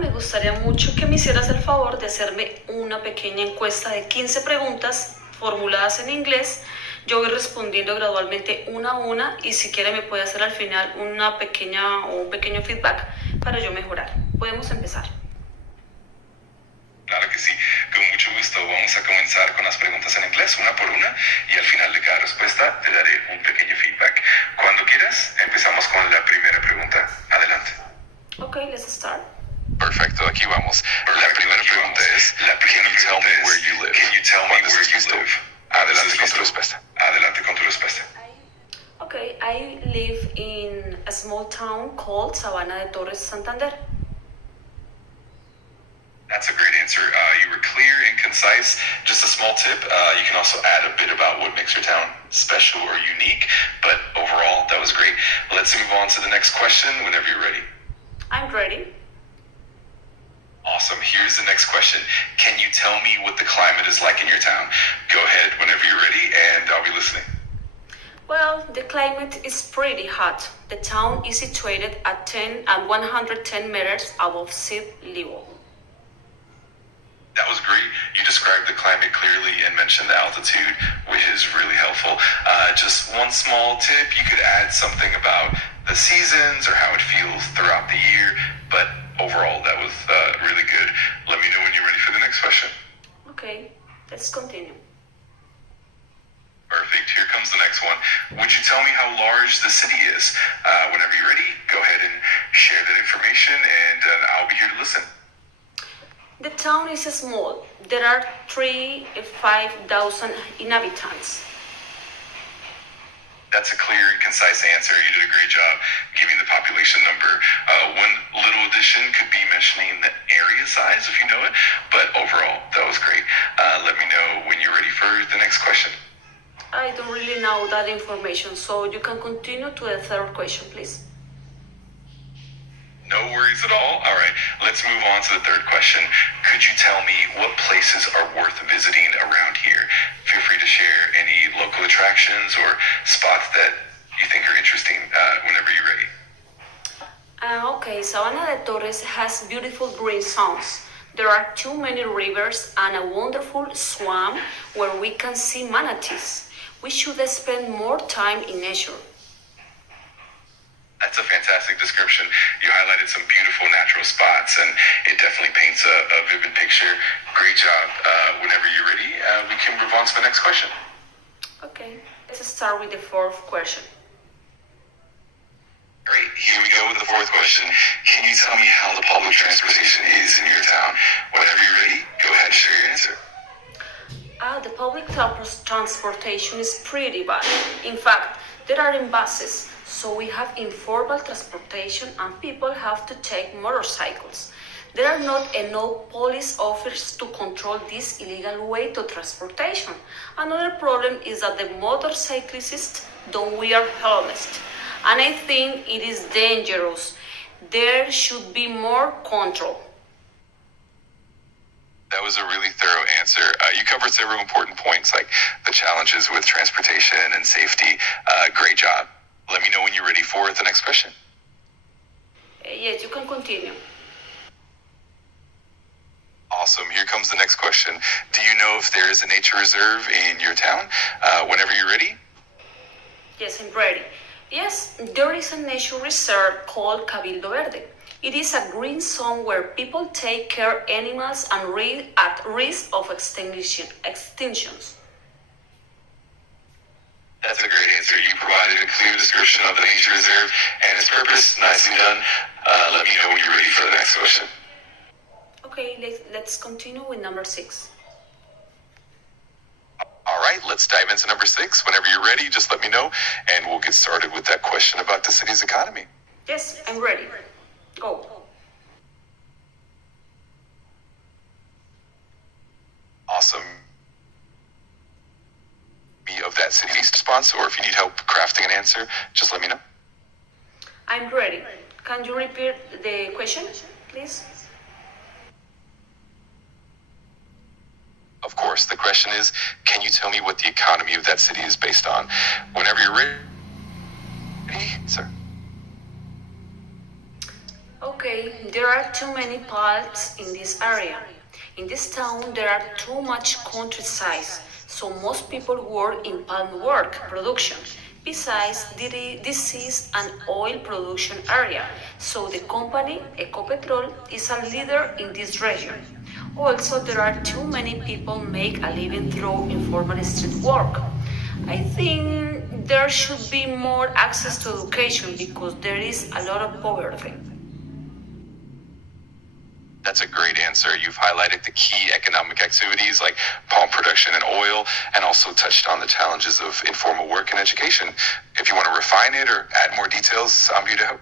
me gustaría mucho que me hicieras el favor de hacerme una pequeña encuesta de 15 preguntas formuladas en inglés. Yo voy respondiendo gradualmente una a una y si quiere me puede hacer al final una pequeña o un pequeño feedback para yo mejorar. Podemos empezar. Claro que sí, con mucho gusto. Vamos a comenzar con las preguntas en inglés, una por una, y al final de cada respuesta te daré un pequeño feedback. Cuando quieras, empezamos con la primera pregunta. Adelante. Okay, let's start. Perfecto, aquí vamos. La primera pregunta es, can you tell me where you live? Can you tell me where you live? Adelante con tu respuesta. Adelante con tu respuesta. Okay, I live in a small town called Sabana de Torres, Santander. That's a great answer. You were clear and concise. Just a small tip, you can also add a bit about what makes your town special or unique, but overall, that was great. Let's move on to the next question whenever you're ready. I'm ready. Awesome. Here's the next question. Can you tell me what the climate is like in your town? Go ahead whenever you're ready, and I'll be listening. Well, the climate is pretty hot. The town is situated at 110 meters above sea level. That was great. You described the climate clearly and mentioned the altitude, which is really helpful. Just one small tip, you could add something about the seasons or how it feels throughout the year, but overall, that was really good. Let me know when you're ready for the next question. Okay, let's continue. Perfect. Here comes the next one. Would you tell me how large the city is? Whenever you're ready, go ahead and share that information, and I'll be here to listen. The town is small. There are 5,000 inhabitants. That's a clear and concise answer. You did a great job giving the population number. One little addition could be mentioning the area size if you know it, but overall, that was great. Let me know when you're ready for the next question. I don't really know that information, so you can continue to the third question, please. No worries at all. All right, let's move on to the third question. Could you tell me what places are worth visiting around here? Feel free to share any local attractions or spots that you think are interesting whenever you're ready. Okay, Sabana de Torres has beautiful green zones. There are too many rivers and a wonderful swamp where we can see manatees. We should spend more time in nature. That's a fantastic description. You highlighted some beautiful natural spots, and it definitely paints a vivid picture. Great job. Whenever you're ready, we can move on to the next question. Okay, let's start with the fourth question. Great. Here we go with the fourth question. Can you tell me how the public transportation is in your town? Whenever you're ready, go ahead and share your answer. The public transportation is pretty bad. In fact, there aren't buses, so we have informal transportation and people have to take motorcycles. There are not enough police officers to control this illegal way to transportation. Another problem is that the motorcyclists don't wear helmets, and I think it is dangerous. There should be more control. That was a really thorough answer. You covered several important points like the challenges with transportation and safety. Great job. Let me know when you're ready for the next question. Yes, you can continue. Awesome. Here comes the next question. Do you know if there is a nature reserve in your town? Whenever you're ready. Yes, I'm ready. Yes, there is a nature reserve called Cabildo Verde. It is a green zone where people take care of animals and at risk of extinctions. That's a great answer. You provided a clear description of the nature reserve and its purpose. Nicely done. Let me know when you're ready for the next question. Okay, let's continue with number 6. All right, let's dive into number 6. Whenever you're ready, just let me know, and we'll get started with that question about the city's economy. Yes, I'm ready. Go. Awesome. Of that city's response, or if you need help crafting an answer, just let me know. I'm ready. Can you repeat the question, please? Of course. The question is, can you tell me what the economy of that city is based on? Whenever you're ready, sir. Okay, there are too many palms in this area. In this town, there are too much countryside, so most people work in palm work production. Besides, this is an oil production area, so the company Ecopetrol is a leader in this region. Also, there are too many people make a living through informal street work. I think there should be more access to education because there is a lot of poverty. That's a great answer. You've highlighted the key economic activities like palm production and oil, and also touched on the challenges of informal work and education. If you want to refine it or add more details, I'm here to help.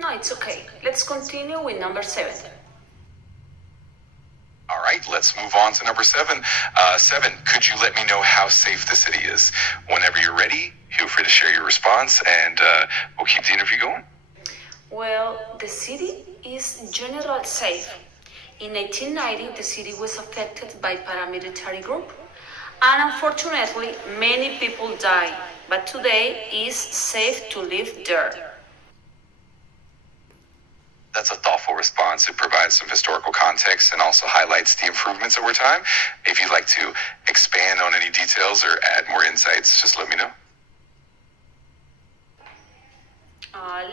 No, it's okay. Let's continue with number 7. All right, let's move on to number 7. 7, could you let me know how safe the city is? Whenever you're ready, feel free to share your response, and we'll keep the interview going. Well, the city is generally safe. In 1890, the city was affected by paramilitary group, and unfortunately, many people died. But today is safe to live there. That's a thoughtful response. It provides some historical context and also highlights the improvements over time. If you'd like to expand on any details or add more insights, just let me know.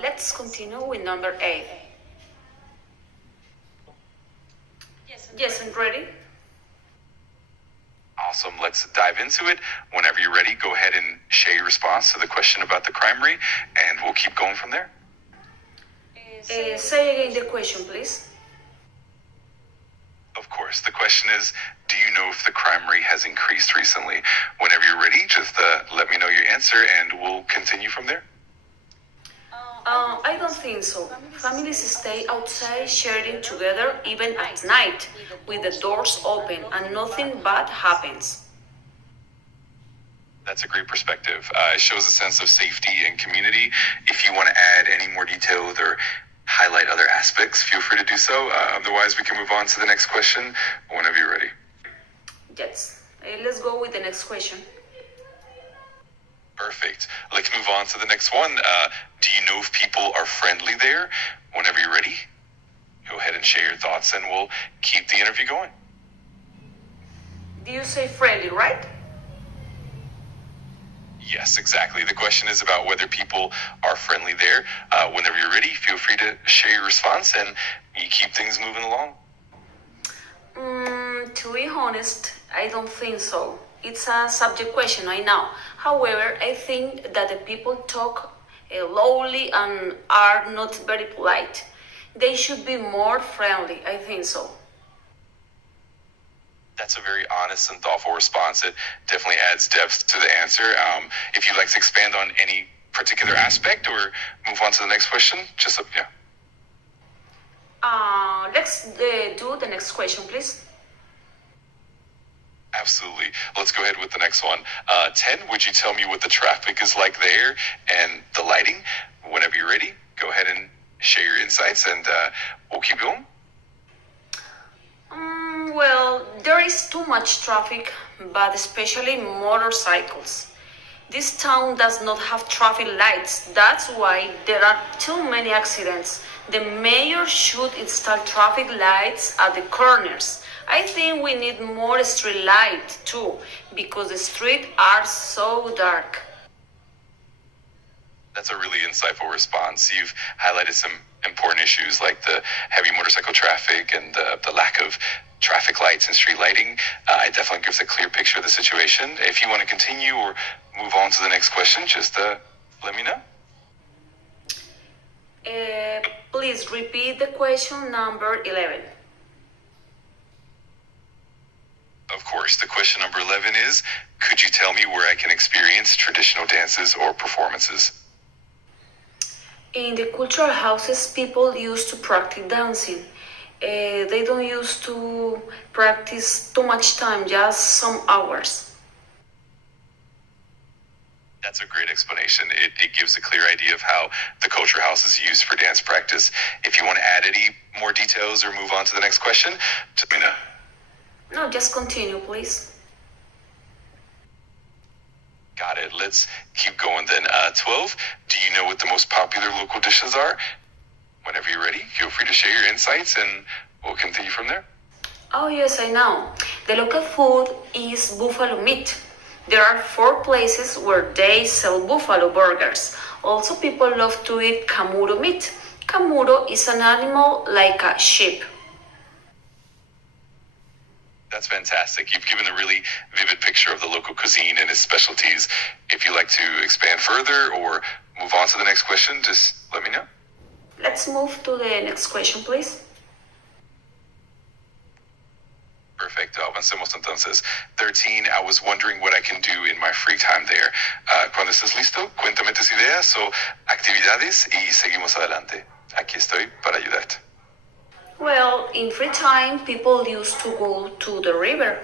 Let's continue with number 8. Yes, I'm ready. Awesome. Let's dive into it. Whenever you're ready, go ahead and share your response to the question about the crime rate, and we'll keep going from there. Say again the question, please. Of course. The question is, do you know if the crime rate has increased recently? Whenever you're ready, just let me know your answer, and we'll continue from there. I don't think so. Families stay outside sharing together even at night with the doors open and nothing bad happens. That's a great perspective. It shows a sense of safety and community. If you want to add any more details or highlight other aspects, feel free to do so. Otherwise, we can move on to the next question whenever you're ready. Yes. Let's go with the next question. Perfect. Let's move on to the next one. Do you know if people are friendly there? Whenever you're ready, go ahead and share your thoughts, and we'll keep the interview going. Do you say friendly, right? Yes, exactly. The question is about whether people are friendly there. Whenever you're ready, feel free to share your response, and you keep things moving along. To be honest, I don't think so. It's a subject question, I know. However, I think that the people talk lowly and are not very polite. They should be more friendly, I think so. That's a very honest and thoughtful response. It definitely adds depth to the answer. If you'd like to expand on any particular aspect or move on to the next question, just yeah. Let's do the next question, please. Absolutely. Let's go ahead with the next one. 10, would you tell me what the traffic is like there and the lighting? Whenever you're ready, go ahead and share your insights, and we'll keep going. Well, there is too much traffic, but especially motorcycles. This town does not have traffic lights. That's why there are too many accidents. The mayor should install traffic lights at the corners. I think we need more street light too, because the streets are so dark. That's a really insightful response. You've highlighted some important issues like the heavy motorcycle traffic and the lack of traffic lights and street lighting. It definitely gives a clear picture of the situation. If you want to continue or move on to the next question, just let me know. Please repeat the question number 11. Of course. The question number 11 is, could you tell me where I can experience traditional dances or performances? In the cultural houses, people used to practice dancing. They don't used to practice too much time, just some hours. That's a great explanation. It gives a clear idea of how the culture house is used for dance practice. If you want to add any more details or move on to the next question, just let me know. No, just continue, please. Got it. Let's keep going then. 12, do you know what the most popular local dishes are? Whenever you're ready, feel free to share your insights and we'll continue from there. Oh, yes, I know. The local food is buffalo meat. There are 4 places where they sell buffalo burgers. Also, people love to eat camuro meat. Camuro is an animal like a sheep. That's fantastic. You've given a really vivid picture of the local cuisine and its specialties. If you'd like to expand further or move on to the next question, just let me know. Let's move to the next question, please. Perfecto. Avancemos entonces. 13, I was wondering what I can do in my free time there. Cuando estés listo, cuéntame tus ideas o actividades y seguimos adelante. Aquí estoy para ayudarte. Well, in free time, people used to go to the river.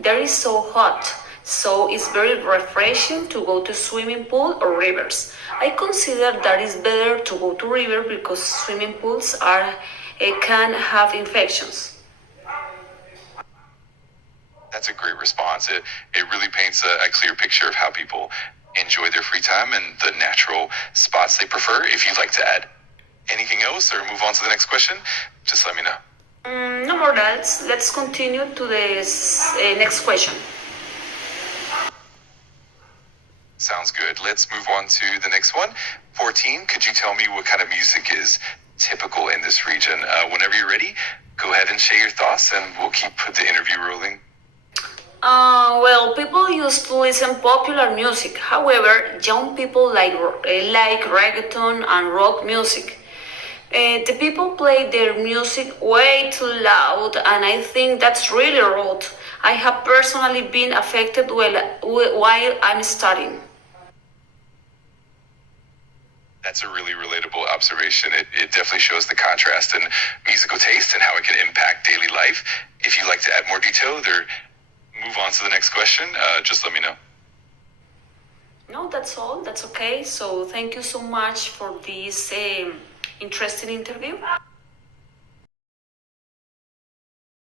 There is so hot, so it's very refreshing to go to swimming pool or rivers. I consider that it's better to go to river because swimming pools can have infections. That's a great response. It really paints a clear picture of how people enjoy their free time and the natural spots they prefer. If you'd like to add anything else or move on to the next question, just let me know. No more doubts. Let's continue to the next question. Sounds good. Let's move on to the next one. 14, could you tell me what kind of music is typical in this region? Whenever you're ready, go ahead and share your thoughts and we'll keep the interview rolling. Well, people used to listen popular music. However, young people like reggaeton and rock music. The people play their music way too loud, and I think that's really rude. I have personally been affected while I'm studying. That's a really relatable observation. It definitely shows the contrast in musical taste and how it can impact daily life. If you'd like to add more detail or move on to the next question, just let me know. No, that's all. That's okay. So thank you so much for this interesting interview.